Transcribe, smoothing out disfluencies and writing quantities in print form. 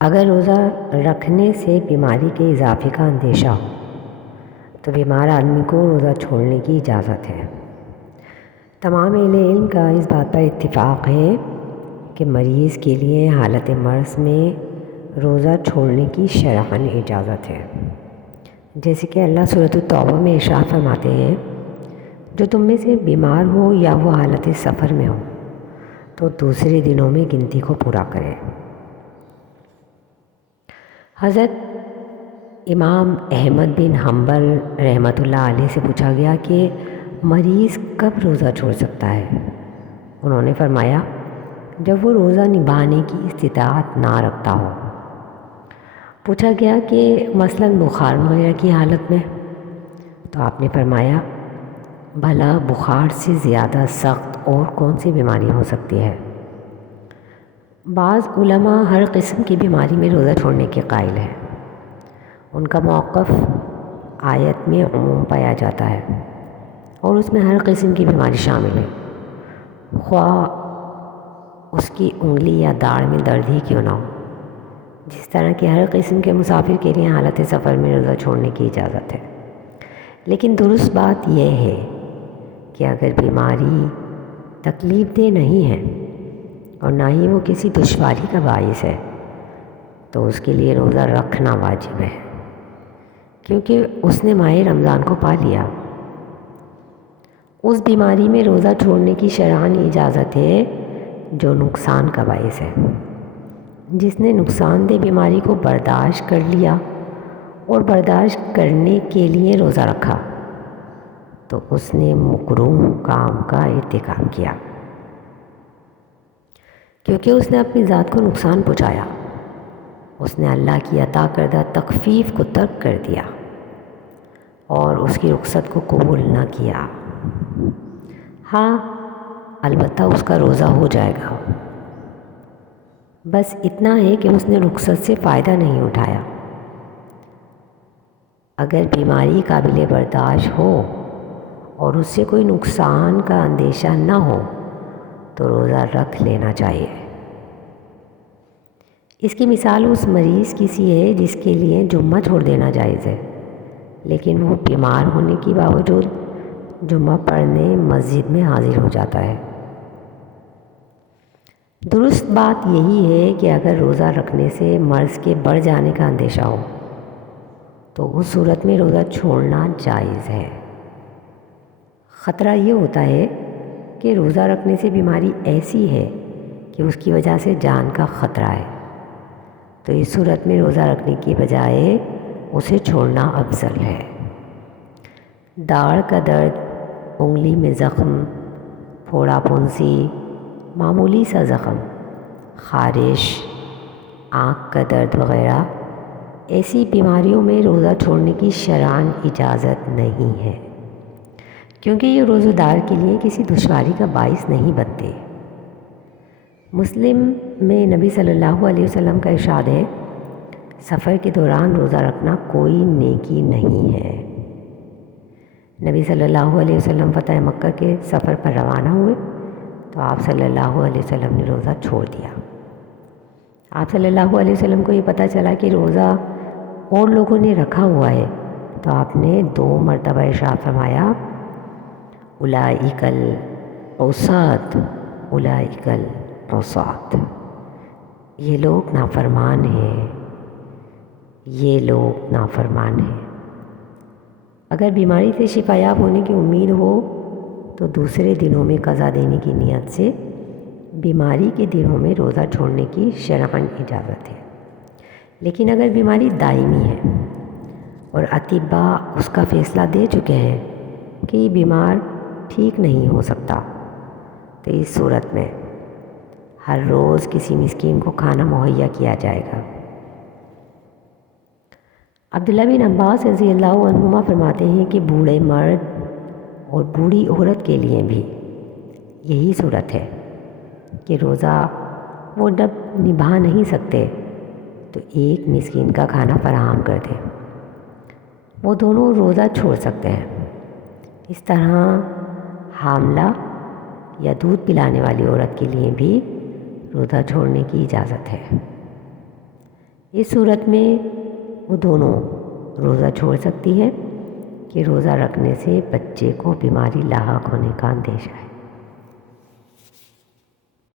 اگر روزہ رکھنے سے بیماری کے اضافے کا اندیشہ ہو تو بیمار آدمی کو روزہ چھوڑنے کی اجازت ہے۔ تمام اہل علم کا اس بات پر اتفاق ہے کہ مریض کے لیے حالت مرض میں روزہ چھوڑنے کی شرعاً اجازت ہے، جیسے کہ اللہ سورۃ التوبہ میں ارشاد فرماتے ہیں، جو تم میں سے بیمار ہو یا وہ حالت سفر میں ہو تو دوسرے دنوں میں گنتی کو پورا کرے۔ حضرت امام احمد بن حنبل رحمۃ اللہ علیہ سے پوچھا گیا کہ مریض کب روزہ چھوڑ سکتا ہے؟ انہوں نے فرمایا، جب وہ روزہ نبھانے کی استطاعت نہ رکھتا ہو۔ پوچھا گیا کہ مثلاً بخار وغیرہ کی حالت میں؟ تو آپ نے فرمایا، بھلا بخار سے زیادہ سخت اور کون سی بیماری ہو سکتی ہے؟ بعض علماء ہر قسم کی بیماری میں روزہ چھوڑنے کے قائل ہیں۔ ان کا موقف آیت میں عموم پایا جاتا ہے اور اس میں ہر قسم کی بیماری شامل ہے، خواہ اس کی انگلی یا داڑھ میں درد ہی کیوں نہ ہو۔ جس طرح کہ ہر قسم کے مسافر کے لیے حالت سفر میں روزہ چھوڑنے کی اجازت ہے۔ لیکن درست بات یہ ہے کہ اگر بیماری تکلیف دہ نہیں ہے اور نہ ہی وہ کسی دشواری کا باعث ہے تو اس کے لیے روزہ رکھنا واجب ہے، کیونکہ اس نے ماہ رمضان کو پا لیا۔ اس بیماری میں روزہ چھوڑنے کی شرعاً اجازت ہے جو نقصان کا باعث ہے۔ جس نے نقصان دہ بیماری کو برداشت کر لیا اور برداشت کرنے کے لیے روزہ رکھا تو اس نے مکروہ کام کا ارتکاب کیا، کیونکہ اس نے اپنی ذات کو نقصان پہنچایا۔ اس نے اللہ کی عطا کردہ تخفیف کو ترک کر دیا اور اس کی رخصت کو قبول نہ کیا۔ ہاں، البتہ اس کا روزہ ہو جائے گا، بس اتنا ہے کہ اس نے رخصت سے فائدہ نہیں اٹھایا۔ اگر بیماری قابل برداشت ہو اور اس سے کوئی نقصان کا اندیشہ نہ ہو تو روزہ رکھ لینا چاہیے۔ اس کی مثال اس مریض کی سی ہے جس کے لیے جمعہ چھوڑ دینا جائز ہے، لیکن وہ بیمار ہونے کے باوجود جمعہ پڑھنے مسجد میں حاضر ہو جاتا ہے۔ درست بات یہی ہے کہ اگر روزہ رکھنے سے مرض کے بڑھ جانے کا اندیشہ ہو تو اس صورت میں روزہ چھوڑنا جائز ہے۔ خطرہ یہ ہوتا ہے کہ روزہ رکھنے سے بیماری ایسی ہے کہ اس کی وجہ سے جان کا خطرہ ہے، تو اس صورت میں روزہ رکھنے کی بجائے اسے چھوڑنا افضل ہے۔ داڑھ کا درد، انگلی میں زخم، پھوڑا پھنسی، معمولی سا زخم، خارش، آنکھ کا درد وغیرہ ایسی بیماریوں میں روزہ چھوڑنے کی شرعاً اجازت نہیں ہے، کیونکہ یہ روزہ دار کے لیے کسی دشواری کا باعث نہیں بنتے۔ مسلم میں نبی صلی اللہ علیہ وسلم کا ارشاد ہے، سفر کے دوران روزہ رکھنا کوئی نیکی نہیں ہے۔ نبی صلی اللہ علیہ وسلم فتح مکہ کے سفر پر روانہ ہوئے تو آپ صلی اللہ علیہ وسلم نے روزہ چھوڑ دیا۔ آپ صلی اللہ علیہ وسلم کو یہ پتہ چلا کہ روزہ اور لوگوں نے رکھا ہوا ہے تو آپ نے 2 مرتبہ ارشاد فرمایا، اولئک العصاۃ اولئک العصاۃ، یہ لوگ نافرمان ہیں، یہ لوگ نافرمان ہیں۔ اگر بیماری سے شفا یاب ہونے کی امید ہو تو دوسرے دنوں میں قضا دینے کی نیت سے بیماری کے دنوں میں روزہ چھوڑنے کی شرعاً اجازت ہے۔ لیکن اگر بیماری دائمی ہے اور اطباء اس کا فیصلہ دے چکے ہیں کہ یہ بیمار ٹھیک نہیں ہو سکتا تو اس صورت میں ہر روز کسی مسکین کو کھانا مہیا کیا جائے گا۔ عبداللہ بن عباس رضی اللہ عنہما فرماتے ہیں کہ بوڑھے مرد اور بوڑھی عورت کے لیے بھی یہی صورت ہے کہ روزہ وہ جب نبھا نہیں سکتے تو ایک مسکین کا کھانا فراہم کر دیں، وہ دونوں روزہ چھوڑ سکتے ہیں۔ اس طرح حاملہ یا دودھ پلانے والی عورت کے لیے بھی روزہ چھوڑنے کی اجازت ہے۔ اس صورت میں وہ دونوں روزہ چھوڑ سکتی ہے کہ روزہ رکھنے سے بچے کو بیماری لاحق ہونے کا اندیشہ ہے۔